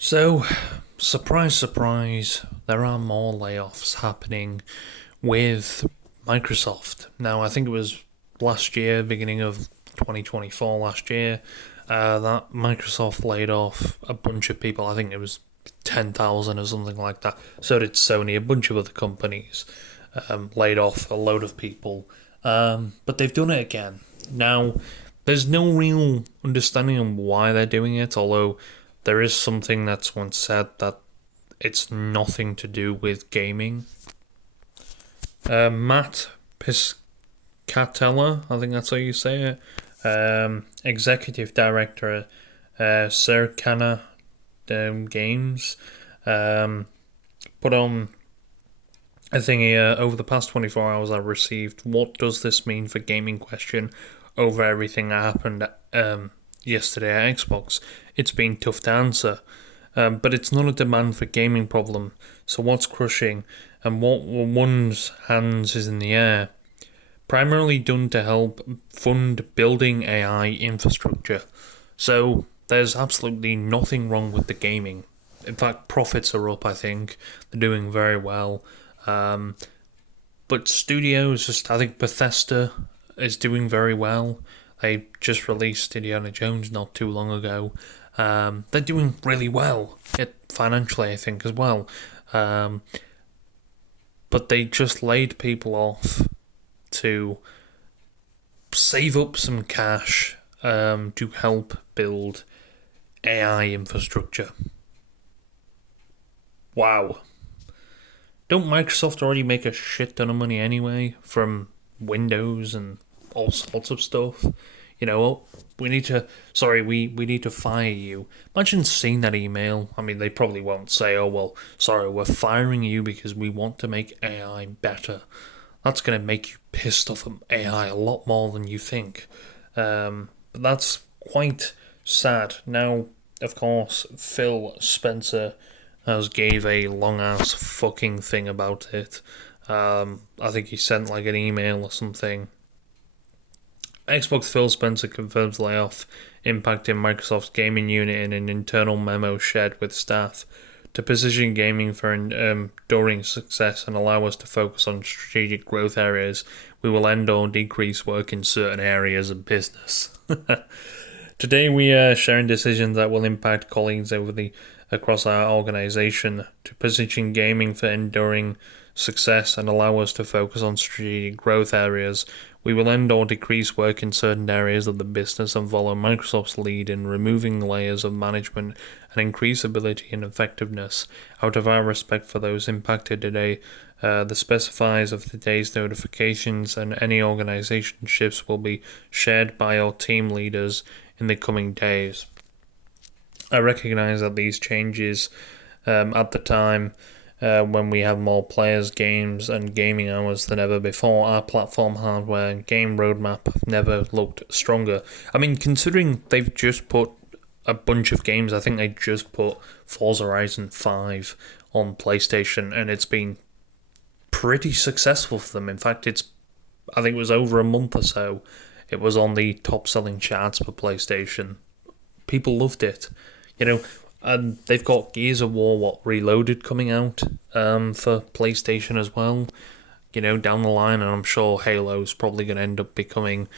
So, surprise, surprise, there are more layoffs happening with Microsoft. Now, I think it was last year, beginning of 2024 last year, that Microsoft laid off a bunch of people. I think it was 10,000 or something like that. So did Sony, a bunch of other companies laid off a load of people. But they've done it again. Now, there's no real understanding on why they're doing it, although there is something that's once said that it's nothing to do with gaming. Matt Piscatella, I think that's how you say it, executive director at Circana Games, put on a thing here. Over the past 24 hours, I received "What does this mean for gaming?" question over everything that happened yesterday at Xbox. It's been tough to answer, but it's not a demand for gaming problem. So what's crushing and what one's hands is in the air? Primarily done to help fund building AI infrastructure. So there's absolutely nothing wrong with the gaming. In fact, profits are up, I think. They're doing very well. Um, but studios, I think Bethesda is doing very well. They just released Indiana Jones not too long ago. They're doing really well, financially, I think, as well. Um, but they just laid people off to save up some cash to help build AI infrastructure. Wow. Don't Microsoft already make a shit ton of money anyway from Windows and all sorts of stuff? You know, oh, we need to fire you. Imagine seeing that email. I mean, they probably won't say, oh, well, sorry, we're firing you because we want to make AI better. That's going to make you pissed off at AI a lot more than you think. But that's quite sad. Now, of course, Phil Spencer has gave a long ass fucking thing about it. I think he sent like an email or something. Xbox Phil Spencer confirms layoff impacting Microsoft's gaming unit in an internal memo shared with staff to position gaming for enduring success and allow us to focus on strategic growth areas. We will end or decrease work in certain areas of business. Today we are sharing decisions that will impact colleagues across our organization to position gaming for enduring success and allow us to focus on strategic growth areas. We will end or decrease work in certain areas of the business and follow Microsoft's lead in removing layers of management and increase ability and effectiveness. Out of our respect for those impacted today, the specifiers of today's notifications and any organization shifts will be shared by our team leaders in the coming days. I recognize that these changes at the time when we have more players, games, and gaming hours than ever before, our platform hardware and game roadmap have never looked stronger. I mean, considering they've just put a bunch of games, I think they just put Forza Horizon 5 on PlayStation, and it's been pretty successful for them. In fact, I think it was over a month or so, it was on the top selling charts for PlayStation. People loved it. You know, and they've got Gears of War Reloaded coming out for PlayStation as well. You know, down the line, and I'm sure Halo's probably going to end up becoming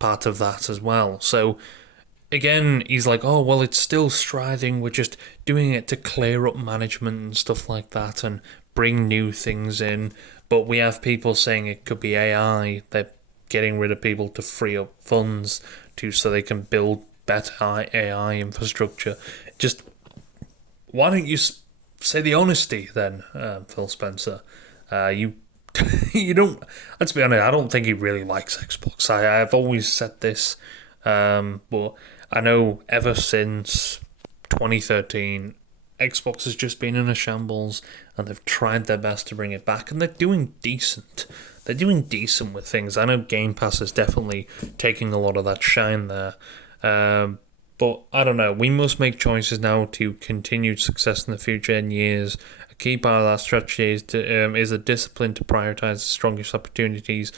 part of that as well. So again, he's like, oh well, it's still striving. We're just doing it to clear up management and stuff like that, and bring new things in. But we have people saying it could be AI. They're getting rid of people to free up funds so they can build better AI infrastructure. Just why don't you say the honesty then, Phil Spencer? You you don't. Let's be honest. I don't think he really likes Xbox. I've always said this, but I know ever since 2013, Xbox has just been in a shambles, and they've tried their best to bring it back, and they're doing decent. They're doing decent with things. I know Game Pass is definitely taking a lot of that shine there. But I don't know. We must make choices now to continued success in the future and years. A key part of that strategy is a discipline to prioritize the strongest opportunities.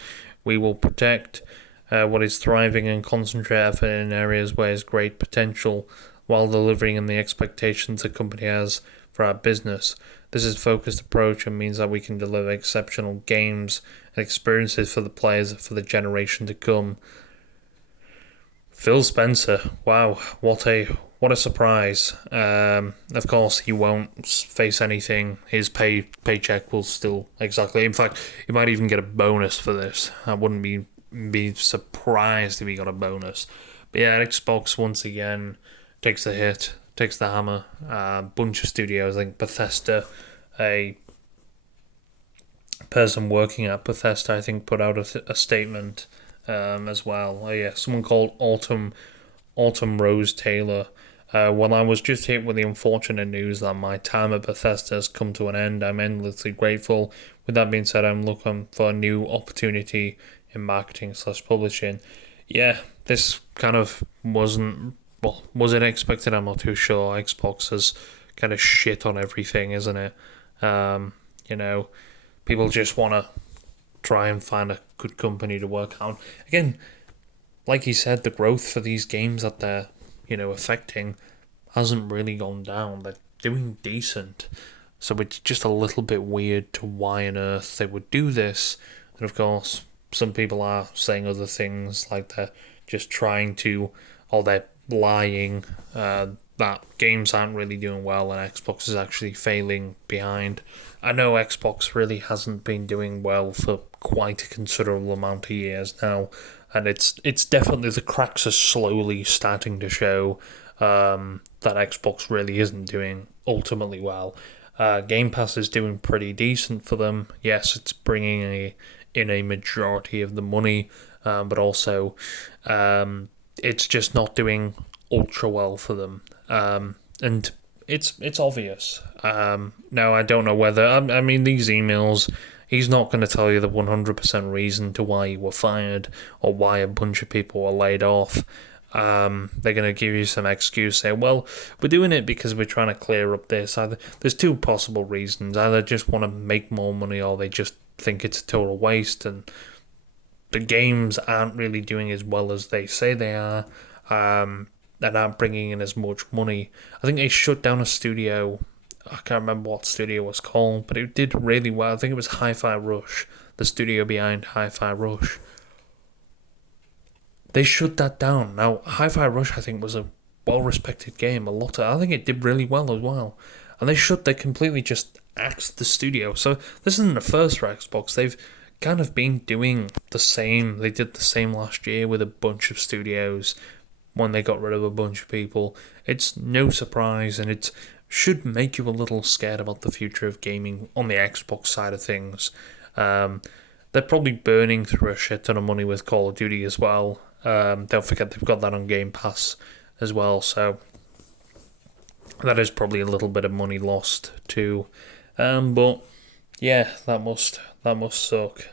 We will protect what is thriving and concentrate effort in areas where there's great potential. while delivering on the expectations the company has for our business. This is a focused approach and means that we can deliver exceptional games and experiences for the players for the generation to come. Phil Spencer, wow, what a surprise. Of course, he won't face anything. His paycheck will still exactly. In fact, he might even get a bonus for this. I wouldn't be surprised if he got a bonus. But yeah, Xbox once again takes the hit, takes the hammer. A bunch of studios, I think Bethesda, a person working at Bethesda, I think, put out a statement as well. Oh yeah, someone called Autumn Rose Taylor. When I was just hit with the unfortunate news that my time at Bethesda has come to an end, I'm endlessly grateful. With that being said, I'm looking for a new opportunity in marketing/publishing. Yeah, this kind of wasn't, well, was it expected? I'm not too sure. Xbox has kind of shit on everything, isn't it? You know, people just want to try and find a good company to work on. Again, like he said, the growth for these games that they're, affecting hasn't really gone down. They're doing decent. So it's just a little bit weird to why on earth they would do this. And of course, some people are saying other things, like they're just trying to, or they're lying, that games aren't really doing well and Xbox is actually failing behind. I know Xbox really hasn't been doing well for quite a considerable amount of years now, and it's definitely, the cracks are slowly starting to show that Xbox really isn't doing ultimately well. Game Pass is doing pretty decent for them. Yes, it's bringing in a majority of the money, but also it's just not doing ultra well for them. And it's obvious. Now, I don't know whether, I mean, these emails, he's not going to tell you the 100% reason to why you were fired or why a bunch of people were laid off. They're going to give you some excuse, say, well, we're doing it because we're trying to clear up this. There's two possible reasons. Either just want to make more money or they just think it's a total waste and the games aren't really doing as well as they say they are. That aren't bringing in as much money. I think they shut down a studio. I can't remember what studio it was called, but it did really well. I think it was Hi-Fi Rush, the studio behind Hi-Fi Rush. They shut that down. Now, Hi-Fi Rush, I think, was a well-respected game. I think it did really well as well. And they completely just axed the studio. So this isn't the first for Xbox. They've kind of been doing the same. They did the same last year with a bunch of studios when they got rid of a bunch of people. It's no surprise, and it should make you a little scared about the future of gaming on the Xbox side of things. They're probably burning through a shit ton of money with Call of Duty as well. Don't forget they've got that on Game Pass as well, so that is probably a little bit of money lost too. But yeah, that must suck.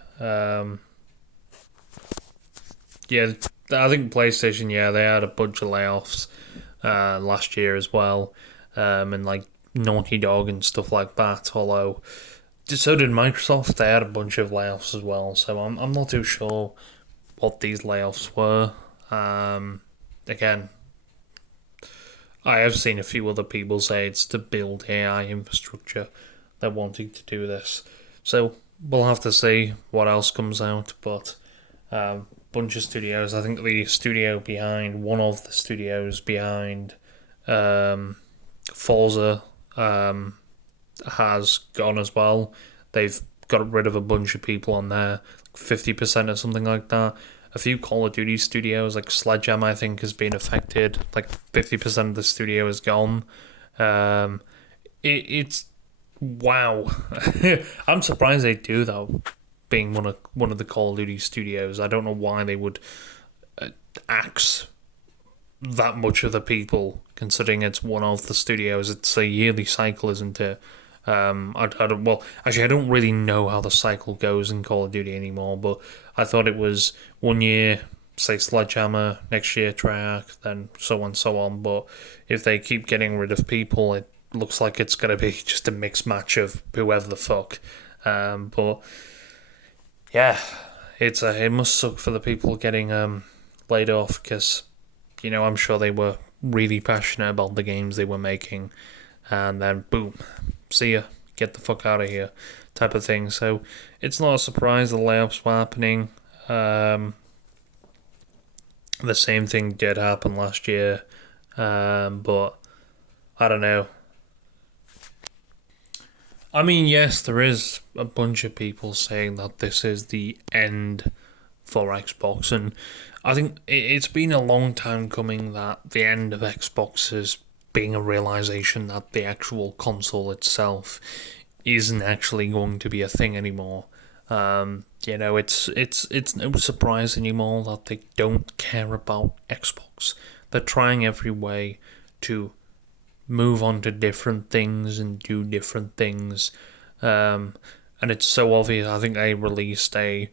Yeah, I think PlayStation, they had a bunch of layoffs last year as well, and like Naughty Dog and stuff like that. Although, so did Microsoft. They had a bunch of layoffs as well. So I'm not too sure what these layoffs were. Again, I have seen a few other people say it's to build AI infrastructure. They're wanting to do this. So we'll have to see what else comes out, but bunch of studios. I think one of the studios behind Forza has gone as well. They've got rid of a bunch of people on there, 50% or something like that. A few Call of Duty studios, like Sledgehammer, I think, has been affected. Like 50% of the studio is gone. It's wow. I'm surprised they do though. Being one of the Call of Duty studios, I don't know why they would axe that much of the people, considering it's one of the studios. It's a yearly cycle, isn't it? I don't really know how the cycle goes in Call of Duty anymore, but I thought it was 1 year, say Sledgehammer, next year Treyarch, then so on and so on. But if they keep getting rid of people, it looks like it's going to be just a mixed match of whoever the fuck. But yeah, it must suck for the people getting laid off, because I'm sure they were really passionate about the games they were making, and then boom, see ya, get the fuck out of here, type of thing. So it's not a surprise the layoffs were happening. The same thing did happen last year, but I don't know. I mean, yes, there is a bunch of people saying that this is the end for Xbox, and I think it's been a long time coming that the end of Xbox is being a realization that the actual console itself isn't actually going to be a thing anymore. It's no surprise anymore that they don't care about Xbox. They're trying every way to move on to different things and do different things. And it's so obvious. I think they released a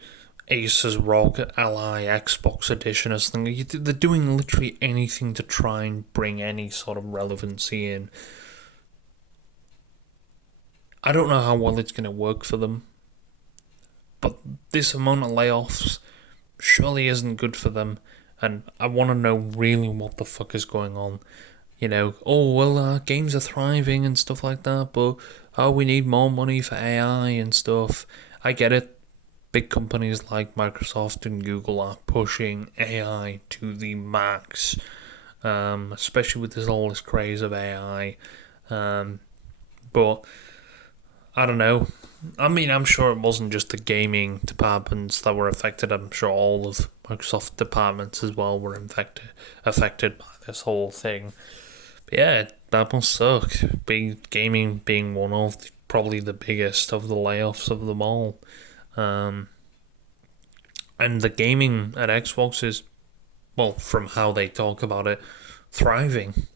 Asus ROG Ally Xbox Edition or something. They're doing literally anything to try and bring any sort of relevancy in. I don't know how well it's going to work for them, but this amount of layoffs surely isn't good for them, and I want to know really what the fuck is going on. Games are thriving and stuff like that, but we need more money for AI and stuff. I get it. Big companies like Microsoft and Google are pushing AI to the max, especially with all this craze of AI. But I don't know. I mean, I'm sure it wasn't just the gaming departments that were affected. I'm sure all of Microsoft departments as well were affected by this whole thing. But yeah, that must suck. Gaming being one of probably the biggest of the layoffs of them all. And the gaming at Xbox is, well, from how they talk about it, thriving.